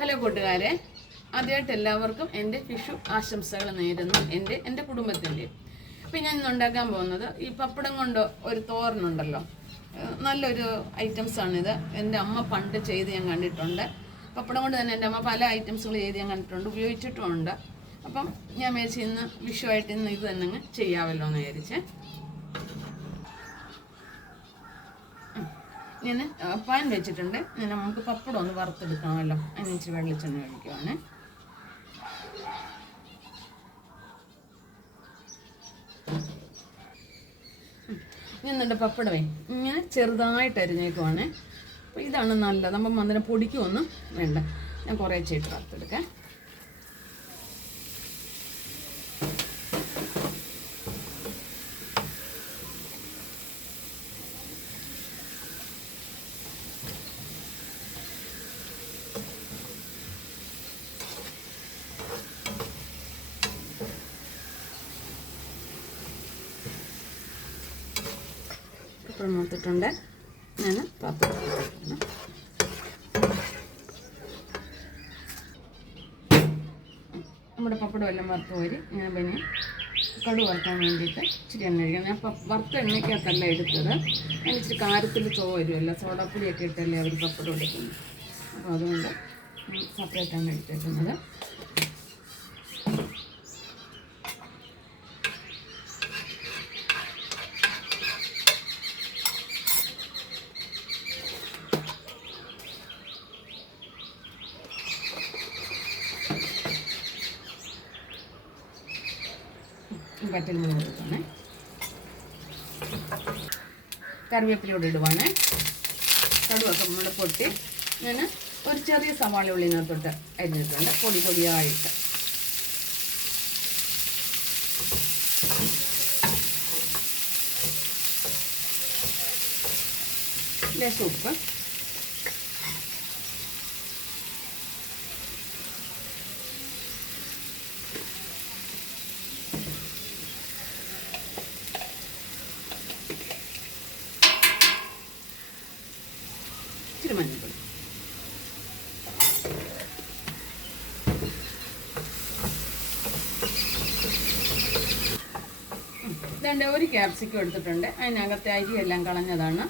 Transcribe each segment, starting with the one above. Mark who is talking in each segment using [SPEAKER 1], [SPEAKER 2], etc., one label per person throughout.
[SPEAKER 1] Hello കൂട്ടുകാരെ. ആദ്യമായിട്ട് എല്ലാവർക്കും എന്റെ വിഷു ആശംസകൾ നേരുന്നു. എന്റെ എന്റെ കുടുംബത്തിന്റെ അപ്പം ഞാൻ ഇന്ന് ഉണ്ടാക്കാൻ പോകുന്നത് ഈ പപ്പടം കൊണ്ട് ഒരു തോരനുണ്ടല്ലോ. നല്ലൊരു ഐറ്റംസ് ആണിത്. എന്റെ അമ്മ പണ്ട് ചെയ്ത് ഞാൻ കണ്ടിട്ടുണ്ട്. പപ്പടം കൊണ്ട് തന്നെ എന്റെ അമ്മ പല ഐറ്റംസുകൾ ചെയ്ത് ഞാൻ കണ്ടിട്ടുണ്ട്. ഉപയോഗിച്ചിട്ടുമുണ്ട്. അപ്പം ഞാൻ മേടിച്ച് ഇന്ന് വിഷുവായിട്ട് ഇന്ന് ഇത് തന്നെ ചെയ്യാമല്ലോ എന്ന് വിചാരിച്ചേ. ഞാൻ പാൻ വെച്ചിട്ടുണ്ട്. നമുക്ക് പപ്പടം ഒന്ന് വറുത്തെടുക്കണമല്ലോ അതിന് ഇച്ചിരി വെള്ളിച്ചെണ്ണ ഒഴിക്കുവാണ്. എന്നിട്ട് പപ്പടമേ. ഇങ്ങനെ ചെറുതായിട്ട് അരിഞ്ഞേക്കുവാണ്. അപ്പോൾ ഇതാണ് നല്ലത്. അപ്പം അതിനെ പൊടിക്കുമൊന്നും വേണ്ട. ഞാൻ കുറേ ചേട്ട് വറുത്തെടുക്കാം. പപ്പടം മൂത്തിട്ടുണ്ട് ഞാൻ പപ്പടം മൂത്തിട്ടുണ്ട് നമ്മുടെ പപ്പടം എല്ലാം വറുത്ത് പോരി ഞാൻ പിന്നെ കടു വറുക്കാൻ വേണ്ടിയിട്ട് ഇച്ചിരി എണ്ണ ഒഴിക്കണം. ഞാൻ വറുത്ത എണ്ണയ്ക്കകത്തല്ല എടുത്തത്. അതിന് ഇച്ചിരി കാരത്തിൽ ചോ വരുമല്ലോ സോഡാപ്പൊടിയൊക്കെ ഇട്ടല്ലേ അവർ പപ്പടം എടുക്കുന്നത്. അപ്പോൾ അതുകൊണ്ട് സെപ്പറേറ്റാണ് എടുത്തേക്കുന്നത്. പറ്റൽ മുളക് കൊടുക്കണേ കറിവേപ്പിലൂടെ ഇടുവാണേ. കടുവൊക്കെ നമ്മൾ പൊട്ടി ഞാൻ ഒരു ചെറിയ സവാള ഉള്ളിനകത്തോട്ട് അരിഞ്ഞിട്ടുണ്ട്. പൊടി പൊടിയായിട്ട്. ലേശം ഉപ്പ്. ഇച്ചിരി മഞ്ഞൾപ്പൊടി ഇതേണ്ട ഒരു ക്യാപ്സിക്കം എടുത്തിട്ടുണ്ട്. അതിനകത്തെ അരിയെല്ലാം കളഞ്ഞതാണ്.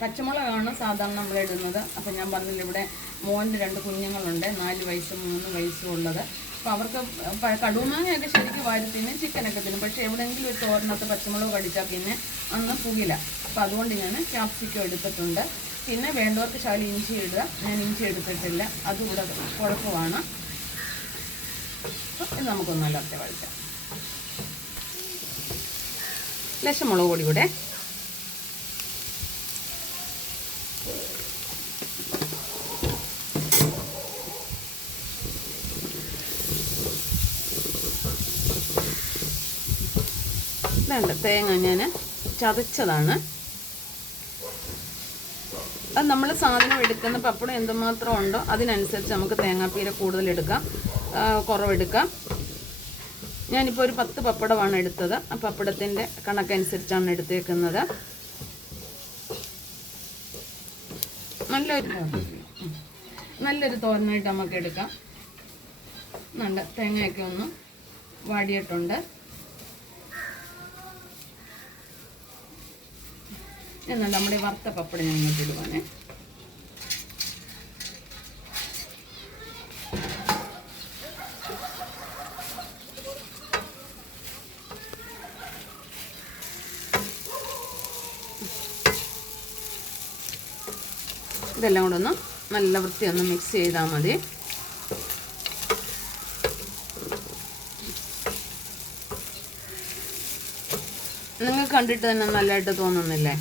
[SPEAKER 1] പച്ചമുളകാണ് സാധാരണ നമ്മൾ ഇടുന്നത്. അപ്പം ഞാൻ പറഞ്ഞില്ല ഇവിടെ മോന്റെ രണ്ട് കുഞ്ഞുങ്ങളുണ്ട്. നാല് വയസ്സും മൂന്ന് വയസ്സും ഉള്ളത്. അപ്പോൾ അവർക്ക് കടുമാങ്ങയൊക്കെ ശരിക്കും വാരി തിന്നും ചിക്കനൊക്കെ തിന്നും. പക്ഷേ എവിടെയെങ്കിലും ഒരു തോരനകത്ത് പച്ചമുളക് കടിച്ചാൽ പിന്നെ അന്ന് പുകില. അപ്പോൾ അതുകൊണ്ട് ഞാൻ ക്യാപ്സിക്കം എടുത്തിട്ടുണ്ട്. പിന്നെ വേണ്ടവർക്ക് ശാലി ഇഞ്ചി ഇടുക. ഞാൻ ഇഞ്ചി എടുത്തിട്ടില്ല. അതിവിടെ കുഴപ്പമാണ്. ഇത് നമുക്കൊന്ന് അല്ലാത്ത വഴിക്കാം ലശമുളക് മുളക് പൊടി കൂടെ. വേണ്ട തേങ്ങ ഞാൻ ചതച്ചതാണ്. അത് നമ്മൾ സാധനം എടുക്കുന്ന പപ്പടം എന്തുമാത്രം ഉണ്ടോ അതിനനുസരിച്ച് നമുക്ക് തേങ്ങാപ്പീര കൂടുതൽ എടുക്കാം കുറവെടുക്കാം. ഞാനിപ്പോൾ ഒരു പത്ത് പപ്പടമാണ് എടുത്തത്. ആ പപ്പടത്തിന്റെ കണക്കനുസരിച്ചാണ് എടുത്തേക്കുന്നത്. നല്ലൊരു. നല്ലൊരു തോരനായിട്ട് നമുക്ക് എടുക്കാം. നല്ല തേങ്ങയൊക്കെ ഒന്ന് വാടിയിട്ടുണ്ട്. എന്നാൽ നമ്മുടെ വറുത്ത പപ്പടം ഞാൻ ഇങ്ങോട്ട് ഇതെല്ലാം കൂടെ ഒന്ന് നല്ല വൃത്തി ഒന്ന് മിക്സ് ചെയ്താൽ മതി. നിങ്ങൾ കണ്ടിട്ട് തന്നെ നല്ലതായിട്ട് തോന്നുന്നില്ലേ?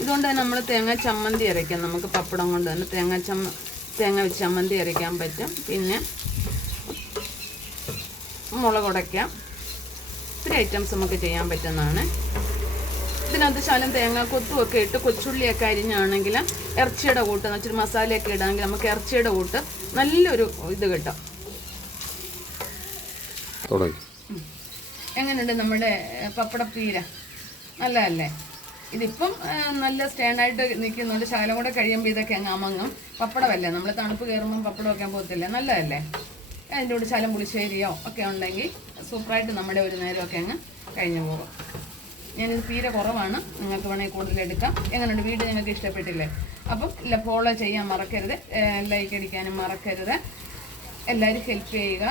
[SPEAKER 1] ഇതുകൊണ്ട് തന്നെ നമ്മൾ തേങ്ങ ചമ്മന്തി അരയ്ക്കാം. നമുക്ക് പപ്പടം കൊണ്ട് തന്നെ തേങ്ങ ചമ്മ തേങ്ങ വെച്ച് ചമ്മന്തി അരയ്ക്കാൻ പറ്റും. പിന്നെ മുളക് ഉടയ്ക്കാം. ഇത്തിരി ഐറ്റംസ് നമുക്ക് ചെയ്യാൻ പറ്റുന്നതാണ്. ഇതിനകത്ത് ശാലം തേങ്ങ കൊത്തുമൊക്കെ ഇട്ട് കൊച്ചുള്ളിയൊക്കെ അരിഞ്ഞാണെങ്കിൽ ഇറച്ചിയുടെ കൂട്ട് വെച്ചിട്ട് മസാലയൊക്കെ ഇടാമെങ്കിൽ നമുക്ക് ഇറച്ചിയുടെ കൂട്ട് നല്ലൊരു ഇത് കിട്ടും. എങ്ങനെയുണ്ട് നമ്മുടെ പപ്പടപ്പീര? നല്ലതല്ലേ? ഇതിപ്പം നല്ല സ്റ്റാൻഡായിട്ട് നിൽക്കുന്നുണ്ട് ശകലം കൂടെ കഴിയുമ്പോൾ ഇതൊക്കെ അങ്ങ് അമങ്ങും. പപ്പടമല്ലേ? നമ്മൾ തണുപ്പ് കയറുമ്പം പപ്പടം വയ്ക്കാൻ പോകത്തില്ല? നല്ലതല്ലേ? അതിന്റെ കൂടെ ശലം പുളിശ്ശേരിയോ ഒക്കെ ഉണ്ടെങ്കിൽ സൂപ്പറായിട്ട് നമ്മുടെ ഒരു നേരമൊക്കെ അങ്ങ് കഴിഞ്ഞു പോകും. ഞാനിത് തീരെ കുറവാണ്. നിങ്ങൾക്ക് വേണമെങ്കിൽ കൂടുതൽ എടുക്കാം. എങ്ങനെയുണ്ട് വീട് നിങ്ങൾക്ക് ഇഷ്ടപ്പെട്ടില്ലേ? അപ്പം ഇല്ല ഫോളോ ചെയ്യാൻ മറക്കരുത്. ലൈക്ക് അടിക്കാനും മറക്കരുത്. എല്ലാവരും ഹെൽപ്പ് ചെയ്യുക.